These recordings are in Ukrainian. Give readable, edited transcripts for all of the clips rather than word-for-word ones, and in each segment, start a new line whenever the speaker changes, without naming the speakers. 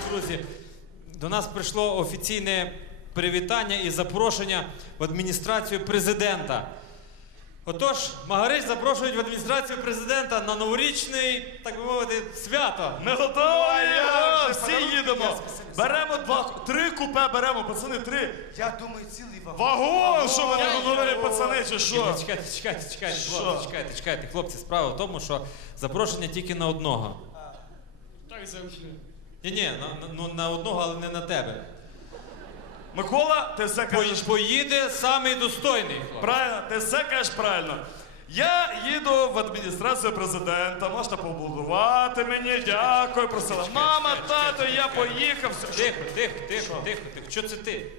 друзі, до нас прийшло офіційне привітання і запрошення в адміністрацію президента. Отож, Магарич запрошують в адміністрацію президента на новорічний, так би мовити, свято.
Ми готові! Всі їдемо! Беремо три купе беремо, пацани, 3.
Я думаю, цілий вагон.
Вагон! Що ви не говорили, пацани, чи що?
Чекайте, хлопці, справа в тому, що запрошення тільки на одного.
Так завжди.
Ні, на одного, але не на тебе.
Микола, ти все кажеш.
Поїде самий достойний.
Правильно, ти все кажеш правильно. Я їду в адміністрацію президента, можете побудувати мені, дякую, просила. Мама, тато, я поїхав.
Тихо. Що це ти?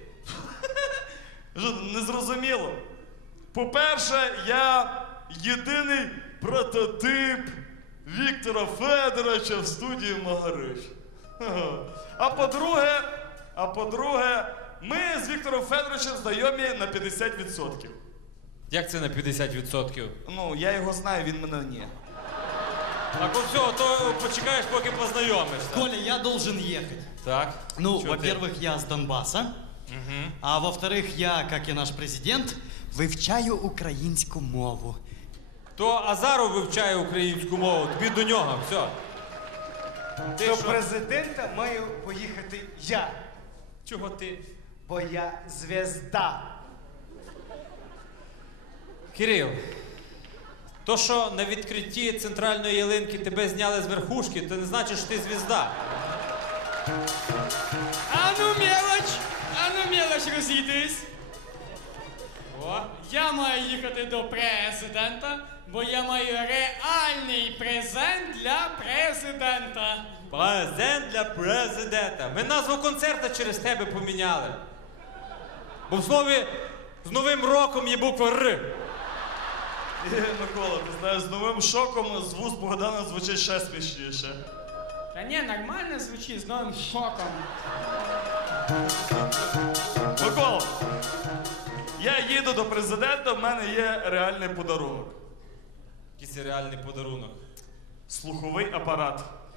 Незрозуміло. По-перше, я єдиний прототип Віктора Федоровича в студії Магарич. А по-друге, ми з Віктором Федоровичем знайомі на 50%.
Як це на 50%?
Ну, я його знаю, він мене ні.
Так, от все, то почекаєш, поки познайомишся.
Коля, я должен ехать.
Так.
Ну, во-первых, я с Донбасса. А во-вторых, я, как и наш президент, вивчаю українську мову.
То Азаров вивчає українську мову, тобі до нього, все.
До президента маю поїхати я.
Чого ти?
Бо я звезда.
Кирил, то, що на відкритті центральної ялинки тебе зняли з верхушки, то не значить, що ти звізда.
Ану мелоч, розійдись.
О.
Я маю їхати до президента, бо я маю реальний презент для президента.
Презент для президента. Ми назву концерта через тебе поміняли. Бо в слові з Новим роком є буква Р.
Микола, ти знаєш, з новим шоком з вуст Богдана звучить ще смішніше.
Та ні, нормально звучить, з новим шоком.
Микола, я їду до президента, в мене є реальний подарунок.
Якийсь реальний подарунок.
Слуховий апарат.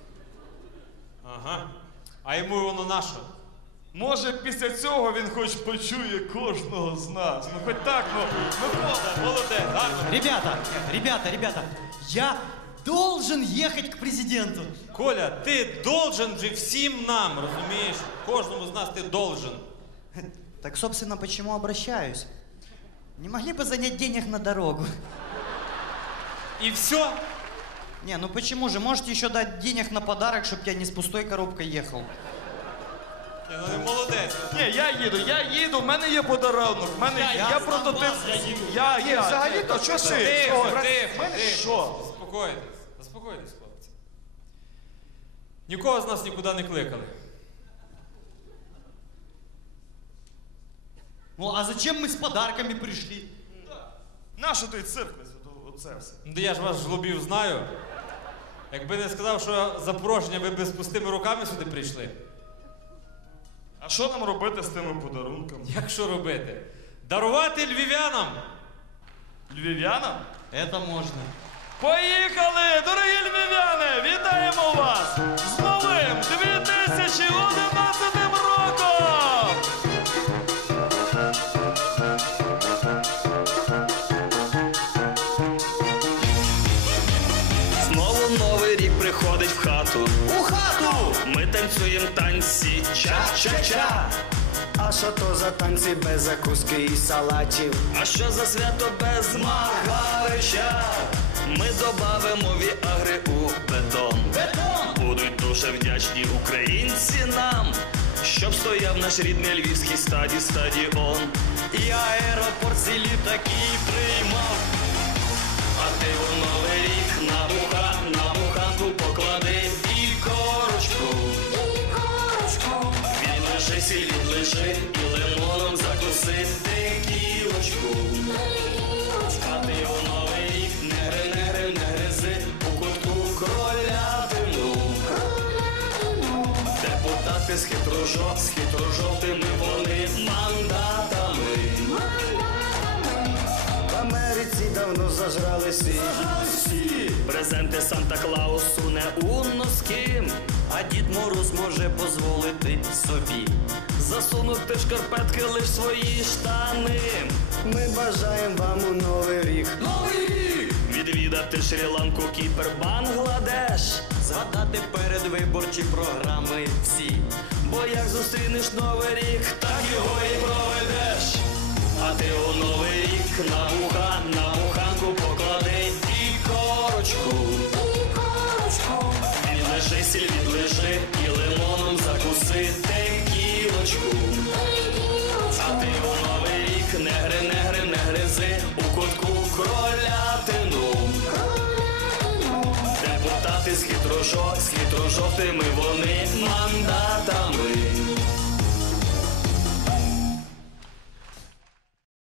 Ага. А йому воно на що?
Може, після цього він хоч почує кожного з нас. Ну, хоч так, ну, Микола, молодець, гарно.
Ребята, я должен ехать к президенту.
Коля, ти должен же всім нам, розумієш? Кожному з нас ти должен.
Так, собственно, почему обращаюсь? Не могли бы занять денег на дорогу?
І все?
Не, ну почему же? Можете еще дать денег на подарок, чтобы я не с пустой коробкой ехал.
Ні, ну не молодець.
Ні, я їду, в мене є подарунок, в мене я прототип. Я.
Взагалі-то що ти?
Що?
Заспокойтесь, хлопці. Нікого з нас нікуди не кликали.
Ну, а зачем мы с подарками пришли?
Нащо той цирк? Оце все.
Ну, я ж вас жлобів знаю. Якби не сказав, що запрошення, ви б з пустими руками сюди прийшли.
А що нам робити з тими подарунками?
Як що робити? Дарувати львів'янам!
Львів'янам?
Это можно.
Поїхали, дорогі львів'яни! Вітаємо вас з новим 2011 роком!
Знову новий рік приходить в хату. У хату! Ми танцюємо танці ча-ча-ча.
А що то за танці без закуски і салатів?
А що за свято без Магарича? Ми добавимо віагри у бетон. Будуть дуже вдячні українці нам, щоб стояв наш рідний львівський стадіон. І аеропорт ці літаки приймав. А ти у новий рік на буханку поклади і корочку. Відлежи і лимоном закуси текілочку. А ти у новий рік не гризи у кутку кролятину. Депутати з хитрожовтими вони мандатами.
В Америці давно зажрали всі.
Презенти Санта-Клаусу не у носки,
А Дід Мороз може дозволити
засунути в шкарпетки лиш свої штани.
Ми бажаємо вам у новий рік.
Новий рік! Відвідати Шрі-Ланку, Кіпр, Бангладеш.
Згадати передвиборчі програми всі.
Бо як зустрінеш новий рік, так його і проведеш. А ти у новий рік на буханку поклади і корочку. Відлежи, сіль відлежи і лимоном закуси текілочку. А ти у новий рік не гризи у кутку кролятину. Депутати з хитрожовтими вони мандатами.